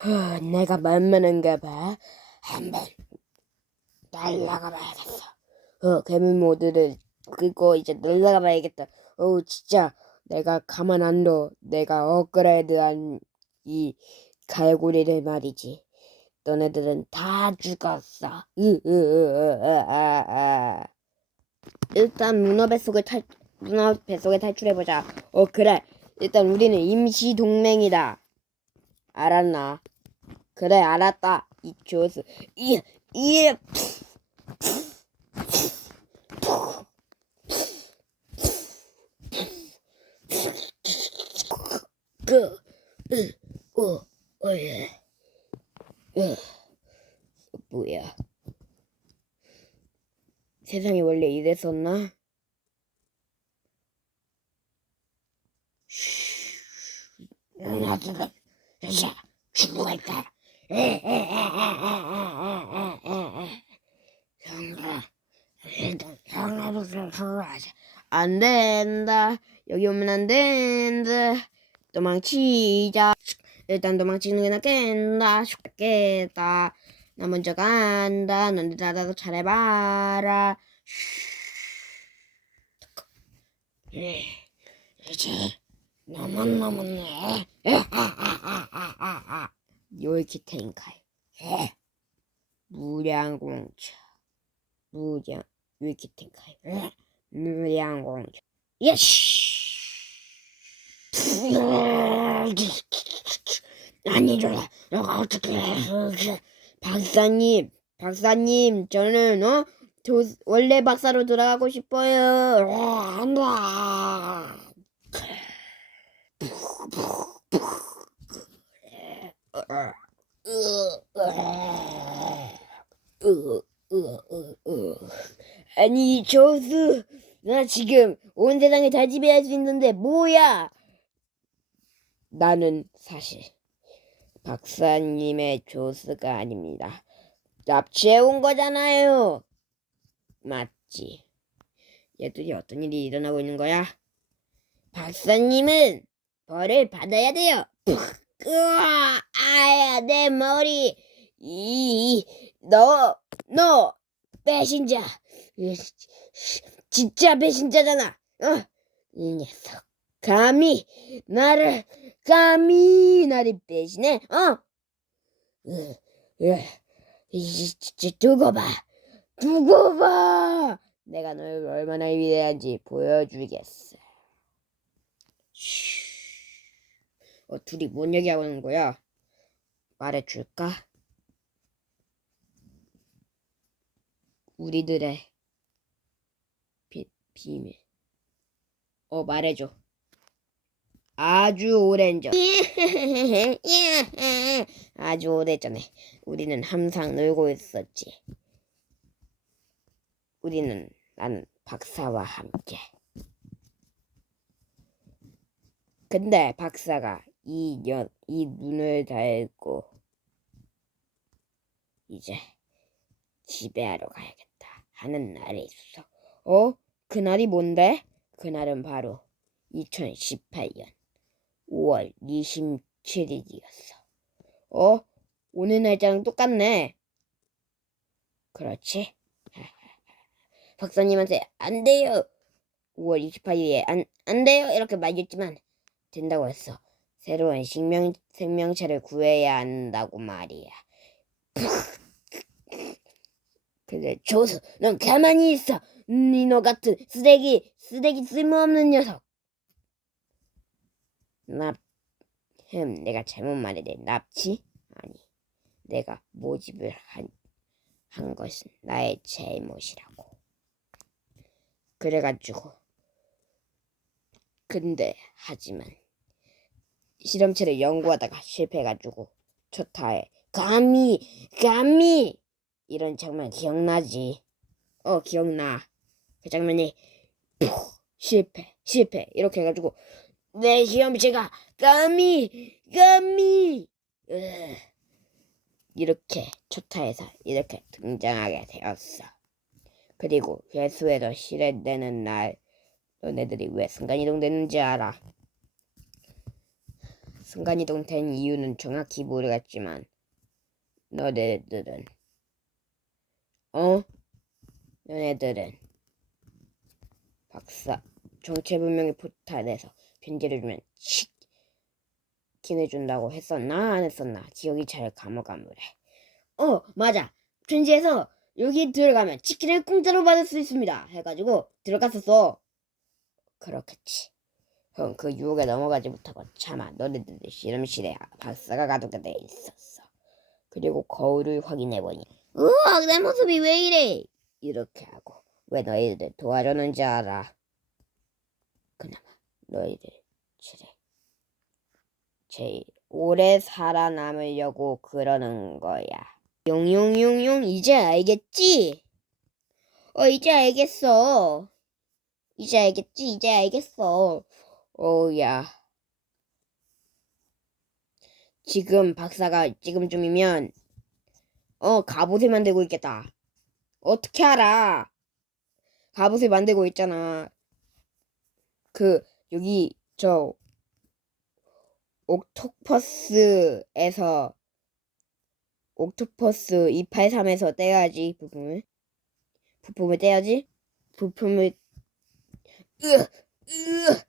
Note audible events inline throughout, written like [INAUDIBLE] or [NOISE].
후, 내가 만만한가 봐. 한번 날라가 봐야겠어. 어, 개미 모드를 끄고 이제 날라가 봐야겠다. 어우, 진짜 내가 가만 안 둬. 내가 업그레이드한 이 갈고리를 말이지. 너네들은 다 죽었어. 아, 아. 일단 문어 뱃속에 탈 문어 뱃속에 탈출해 보자. 어 그래. 일단 우리는 임시 동맹이다. 알았나? 그래 알았다. 이 조스. 이 이. 그, 으, 어, 어, 예. 으, 뭐야? 세상이 원래 이랬었나? 누나들은 이제 죽고 있다. 안 된다. 여기 오면 안 된다. 도망치자. 일단 도망치는 게 낫겠다. 죽겠다. 나 먼저 간다. 너네 나라도 잘해봐라. 예, 이제 나만 남았네. [LAUGHS] 요이키텐카이. 예. 무량공차. 무량 요이키텐카이. 예. 무량공차. 예시. [LAUGHS] 아니죠. 너가 어떻게 해? 박사님, 박사님, 저는 어? 조, 원래 박사로 돌아가고 싶어요. 어, 안 돼. 아니, 조수, 나 지금 온 세상을 다 지배할 수 있는데 뭐야? 나는 사실 박사님의 조수가 아닙니다. 납치해 온 거잖아요. 맞지? 얘들이 어떤 일이 일어나고 있는 거야? 박사님은 벌을 받아야 돼요. 으아, 아야, 내 머리. 이, 너, 너, 배신자. 이, 진짜 배신자잖아. 어? 이 녀석. 감히, 나를, 감히, 나를 배신해, 어? 으, 으, 이, 진짜 두고 봐. 두고 봐. 내가 널 얼마나 위대한지 보여주겠어. 쉬. 어, 둘이 뭔 얘기하고 있는 거야? 말해줄까? 우리들의 비, 비밀. 어, 말해줘. 아주 오랜 전. [LAUGHS] 아주 오래전에 우리는 항상 놀고 있었지. 우리는 나는 박사와 함께. 근데 박사가 이, 연, 이 눈을 달고 이제 지배하러 가야겠다 하는 날이 있어. 어? 그날이 뭔데? 그날은 바로 2018년 5월 27일이었어. 어? 오늘 날짜랑 똑같네. 그렇지? [LAUGHS] 박사님한테 안 돼요. 5월 28일에 안, 안 돼요. 이렇게 말했지만 된다고 했어. 새로운 생명, 생명체를 구해야 한다고 말이야. 근데 조수, 넌 가만히 있어. 니너 같은 쓰레기, 쓰레기 쓸모없는 녀석. 납, 흠, 내가 잘못 말했네. 납치? 아니, 내가 모집을 한, 한 것은 나의 잘못이라고. 그래가지고. 근데, 하지만, 실험체를 연구하다가 실패해가지고, 초타에, 감히, 감히! 이런 장면 기억나지? 어, 기억나. 그 장면이, 푹, 실패, 실패. 이렇게 해가지고, 내 시험체가 감히 감히 으, 이렇게 초타에서 이렇게 등장하게 되었어. 그리고 회수에서 실현되는 날 너네들이 왜 순간이동되는지 알아? 순간이동 된 이유는 정확히 모르겠지만 너네들은. 어? 너네들은. 박사 정체불명의 포탈에서 편지를 주면 칙! 기내준다고 했었나? 안 했었나? 기억이 잘 가물가물해. 어 맞아! 편지에서 여기 들어가면 치킨을 공짜로 받을 수 있습니다. 해가지고 들어갔었어. 그렇겠지. 그럼 그 유혹에 넘어가지 못하고 차마 너네들 실험실에 박사가 가두게 돼 있었어. 그리고 거울을 확인해 보니 으악 내 모습이 왜 이래? 이렇게 하고 왜 너희들 도와줬는지 알아. 그나마 너희들 지레 제일 오래 살아남으려고 그러는 거야. 용용용용 이제 알겠지? 어 이제 알겠어. 이제 알겠지? 이제 알겠어. Oh, 오야. 지금 박사가 지금쯤이면 어 갑옷을 만들고 있겠다. 어떻게 알아? 갑옷을 만들고 있잖아. 그 여기 저 옥토퍼스에서 옥토퍼스 283에서 떼야지 부품을 부품을 떼야지 부품을 으으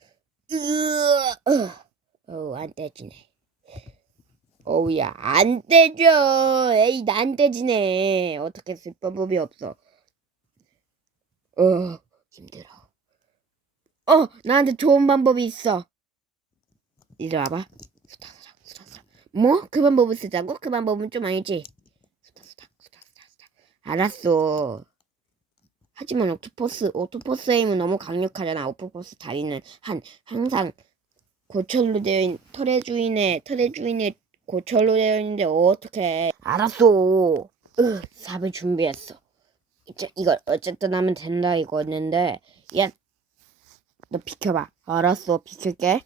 어, 어, 안 떼지네. 어우야, 안 떼져. 에이, 나안 떼지네. 어떻게 쓸 방법이 없어. 어, 힘들어. 어, 나한테 좋은 방법이 있어. 이리 와봐. 수다수다, 수다수다. 뭐? 그 방법을 쓰자고? 그 방법은 좀 아니지. 수다수다, 수다수다, 수다. 알았어. 하지만 오토퍼스, 오토퍼스 힘은 너무 강력하잖아. 오토퍼스 다리는 한, 항상 고철로 되어 있는, 털의 주인의, 털의 주인의 고철로 되어 있는데 어떻게 알았어. 으, 삽을 준비했어. 이제 이걸 어쨌든 하면 된다 이거였는데, 야, 너 비켜봐. 알았어, 비킬게.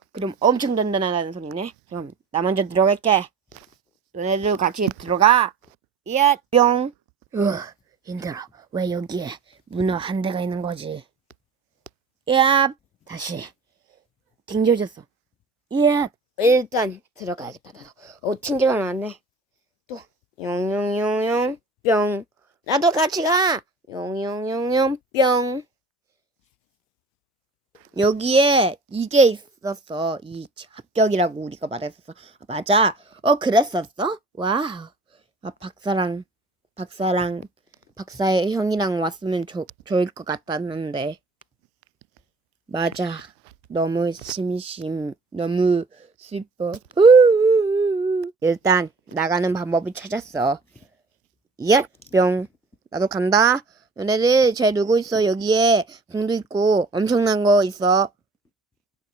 그럼 엄청 단단하다는 소리네. 그럼 나 먼저 들어갈게. 너네들 같이 들어가. 이야 뿅. 으 힘들어. 왜 여기에 문어 한 대가 있는 거지? 이야 다시 튕겨졌어. 이야 일단 들어가야겠다 나도. 어 튕겨 나왔네. 또 용용용용 뿅. 나도 같이 가. 용용용용 뿅. 여기에 이게 있어. 그랬었어. 이 합격이라고 우리가 말했었어. 아, 맞아. 어, 그랬었어? 와우. 아, 박사랑, 박사랑, 박사의 형이랑 왔으면 조, 좋을 것 같았는데. 맞아. 너무 심심, 너무 슬퍼. 일단, 나가는 방법을 찾았어. 얏, 뿅. 나도 간다. 너네들 잘 놀고 있어. 여기에 공도 있고 엄청난 거 있어.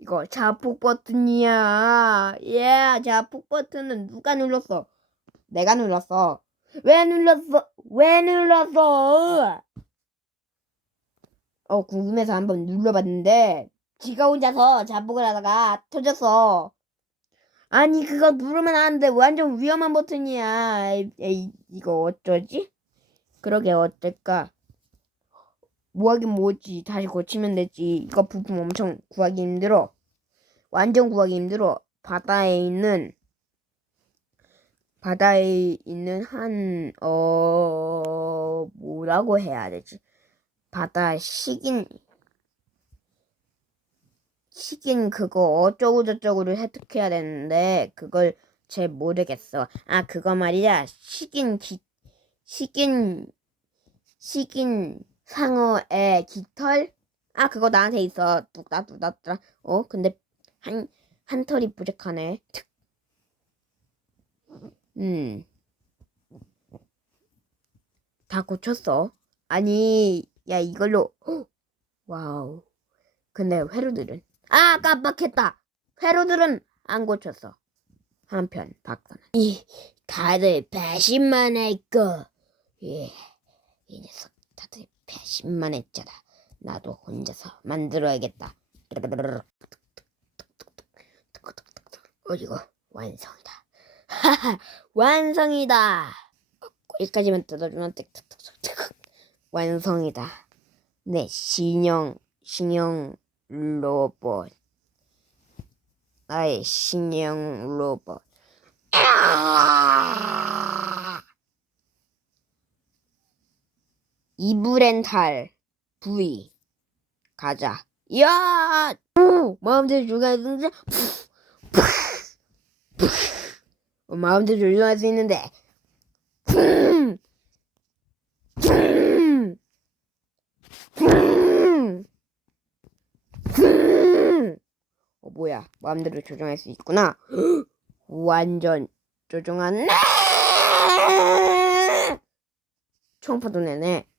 이거 자폭 버튼이야. 예, 자폭 버튼은 누가 눌렀어? 내가 눌렀어. 왜 눌렀어? 왜 눌렀어? 어, 궁금해서 한번 눌러봤는데, 지가 혼자서 자폭을 하다가 터졌어. 아니, 그거 누르면 안 돼. 완전 위험한 버튼이야. 에이, 에이, 이거 어쩌지? 그러게, 어떨까? 뭐하긴 뭐지. 다시 고치면 되지. 이거 부품 엄청 구하기 힘들어. 완전 구하기 힘들어. 바다에 있는, 바다에 있는 한, 어, 뭐라고 해야 되지? 바다 식인, 식인 그거 어쩌고 저쩌고를 획득해야 되는데 그걸 잘 모르겠어. 아 그거 말이야. 식인 기 식인 식인 상어의 깃털? 아 그거 나한테 있어. 뚝딱 뚝딱 뚝딱. 어 근데 한 한 털이 부족하네. 특. 음. 다 고쳤어. 아니, 야, 이걸로, 헉! 와우. 근데 회로들은, 아, 깜빡했다. 회로들은 안 고쳤어. 한편, 박사는. 이, 다들 배신만 했고, 예, 이 녀석, 다들 배신만 했잖아. 나도 혼자서 만들어야겠다. 어디고, 완성이다. 완성이다. 여기까지만 뜯어주면 완성이다. 네, 신형 신형 로봇. 나의 신형 로봇. 이브렌탈 V 가자. 야! 오! 마음대로 조종할 수 있는데 어, 마음대로 조종할 수 있는데. 어 뭐야. 마음대로 조종할 수 있구나. 완전 조종한 총파도 내네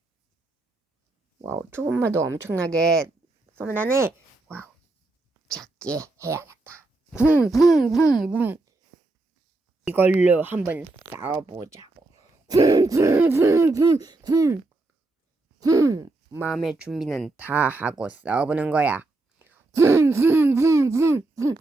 와우 조금만도 엄청나게 쏘면네 와우 작게 해야겠다. 붕붕붕붕. 이걸로 한번 싸워보자고. 붕붕붕붕붕 붕. 마음의 준비는 다 하고 싸워보는 거야. 붕붕붕붕붕